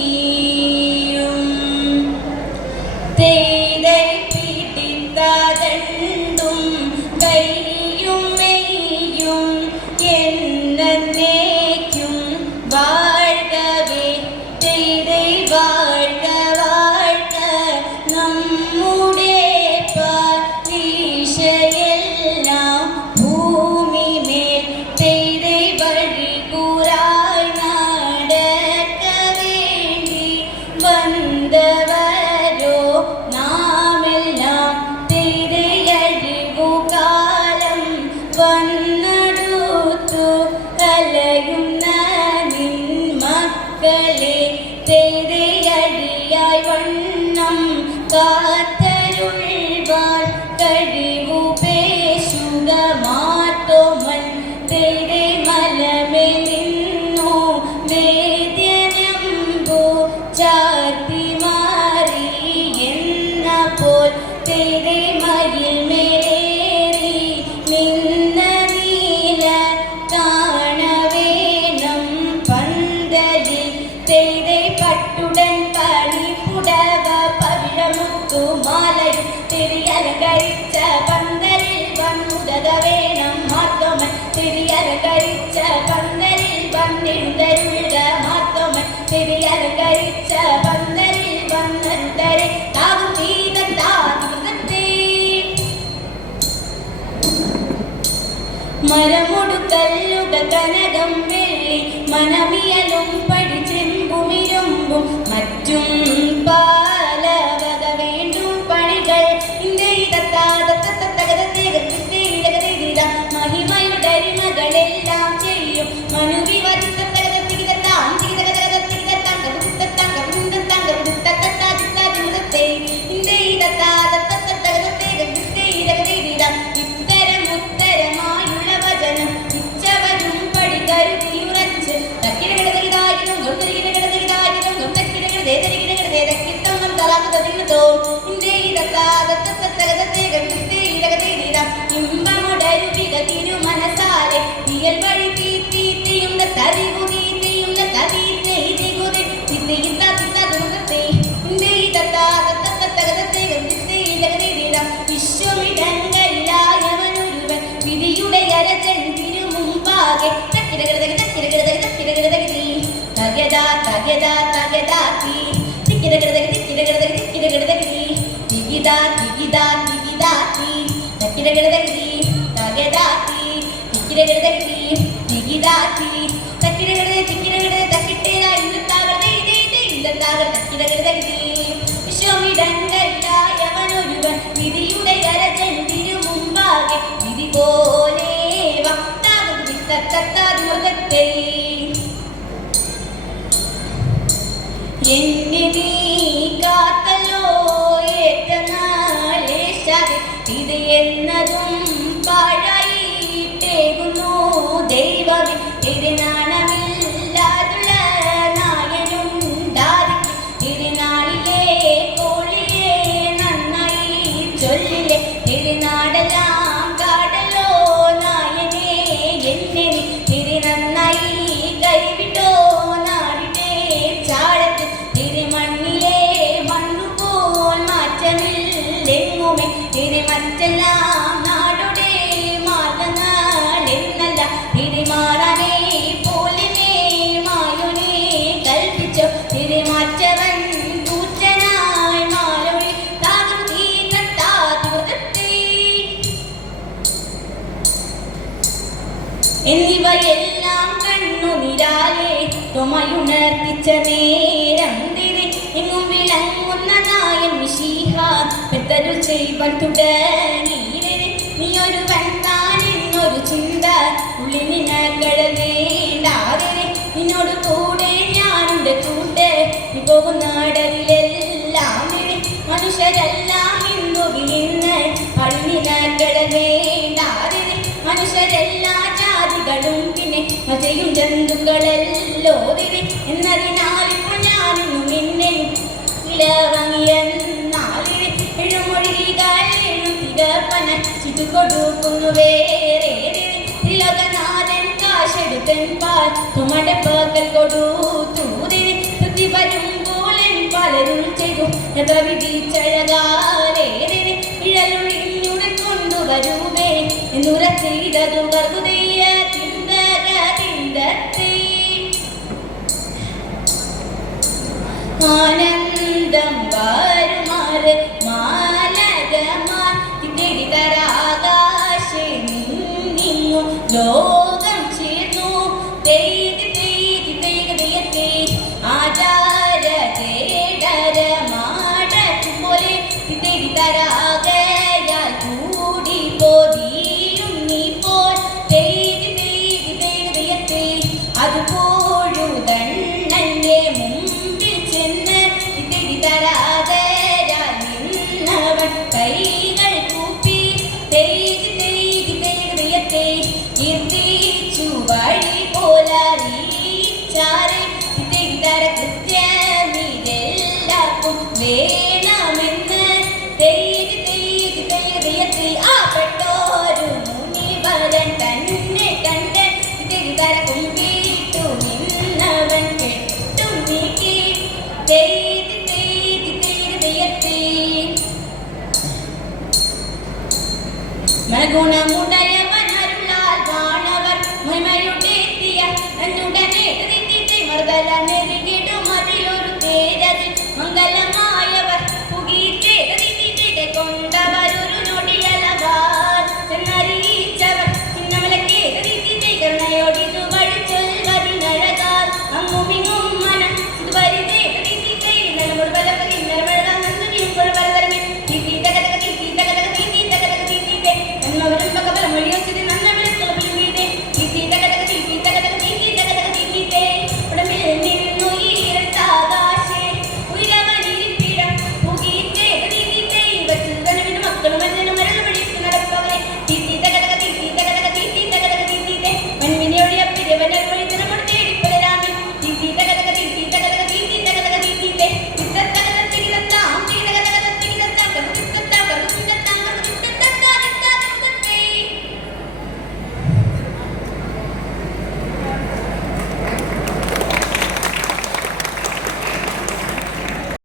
മേനിയും തേടൈ പിടിത്തതണ്ടും കൈയും മെയ്യും എന്നേക്കും വാഴ്കവേ തേടൈ വാഴ്ക വാഴ്ക നമ്മുടെ പരീക്ഷയെല്ലാം ഭൂമി മേൽ തേടൈ വഴി കൂറായി നടക്ക വേണ്ടി വന്നവരോ നാമെല്ലാം തേടൈ അഴിവുകാലം വന്നടുത്തു അലയുന്ന നിൻ മക്കളെ തേടൈ അഴിയായി വണ്ണം കാത്തരുൾവാൻ കഴിവു പേശുക മാത്തോമൻ തേടൈ മലമേൽ നിന്നു വേദ്യനമ്പു ചാർത്തി മാറി എന്നപ്പോൾ തേടൈ മയിൽ മേലേറി നിന്ന നീല കാണവേണം പന്തലിൽ തേടൈ പട്ടുടൻ പണിപ്പുടവ പവിഴമുത്തുമാലയും തിരിയലങ്കരിച്ച പന്തലിൽ വന്നുതക വേണം മാത്തോമൻ തിരിയലങ്കരിച്ച പന്തലിൽ വന്നെഴുതരുക മാത്തോമൻ തിരിയലങ്കരിച്ച പന്തലിൽ വന്നെഴുതരെ താകും തീതത്താകുന്നത്തെ മരമൊടുക്കല്ലുകൾ കനകം വെള്ളി മനമിയലും പടിച്ചെമ്പുമിരുമ്പും മറ്റും പാലവക വേണ്ടും പണികൾ മഹിമയുടെ അരിമകളെല്ലാം ചെയ്യും ഇത്തരം ഉത്തരമായുള്ള വചനം ഇച്ചവരും പടി കരുതിയുറച്ച് മനസാലെ തീയൽ വഴി തീയും തരികു തീയും വിശ്വമിടങ്കയിലായവനൊരുവൻ വിധിയുടെ അരജൻ തിരുമുമ്പാകെ വിശ്വമിടങ്കയിലായവനൊരുവൻ വിധിയുടെ അരജൻ തിരുമുമ്പാകെ വിധി പോലെ വക്താകത്തെ എന്നെ നീ കാത്തല്ലോ ഏറ്റനാളേശാതെ ഇത് എന്നതും പാഴായിട്ടേകുന്നു ദൈവമേ തിരുനാണമില്ലാതുള്ള നായനുണ്ടായിരിക്കും തിരുനാളിലെ കോളിലെ നന്നായി ചൊല്ലിലെ തിരുനാടെല്ലാം കാടലോ നായനെ എന്നെ തിരുനന്നായി കൈവിട്ടോ നാടിനെ ചാടത്ത് തിരുമണ്ണിലെ മണ്ണുപോൽ മാറ്റമില്ലെങ്ങുമേ തിരുമറ്റെല്ലാം നാടുടെ മാർഗങ്ങളെന്നല്ല തിരുമാറാനേ പോലിനെ മായുനെ കൽപ്പിച്ചോ തിരുമാറ്റവൻ കൂറ്റനായി മാലൊഴി താകും തീ കത്താതി എന്നിവയെല്ലാം കണ്ണുനിരാലെ തുമയുണർത്തിച്ച നേരം തിരി എങ്ങും വിളങ്ങുന്ന നായൻ മിശിഹ പെത്തരുൾ ചെയ്വൻ തുടങ്ങിയിരെ നീ ഒരു വൻതാൻ എന്നൊരു ചിന്ത ഉള്ളിൽ നിന്നകടൽ വേണ്ടാതെ നിന്നോട് കൂടെ ഞാനുണ്ട് കൂട്ട് നീ പോകുന്നാടതിലെല്ലാം മനുഷ്യരെല്ലാം ഹിന്ദുവിൽ നിന്ന് പള്ളിനകടൽ വേണ്ടാതെ മനുഷ്യരെല്ലാ ജാതികളും പിന്നെ മതയും ജന്തുക്കളല്ലോ എന്നതിനാൽ ഇപ്പോൾ ഞാനിന്നു നിന്നെയും ഇളവങ്ങിയെന്നാലിന് എഴുമൊഴികളെഴും തികപ്പന ചുറ്റുകൊടുക്കുന്നു വേറെ തിലകനാഥൻ കാശെടുത്ത് പാൽ തുമ്മടെ പകൽ കൊടുത്തു തൃപ്തി വരുമ്പോൾ പലരും ചെയ്തു എത്ര വിധിച്ചഴകാരേ ഇഴലുള്ളിനുടെ കൊണ്ടുവരുവേ എന്നുര ചെയ്തതു വർഗുതയ്യ തിന്തക തിന്തത്തെ ആനന്ദം വരുമാറ് മാലകമാർ തിരി തരാകാശേ നിന്നു ലോകം ചേർന്നു തെയ്തി തെയ്തി തെയ്യത്തെ ആചാര കേടര മാടക്കുപോലെ തിരി തരാകയാൽ കൂടി പോതിയും നീ പോൽ തെയ്തി തെയ്തി തെയ്യത്തെ അതുപോലെ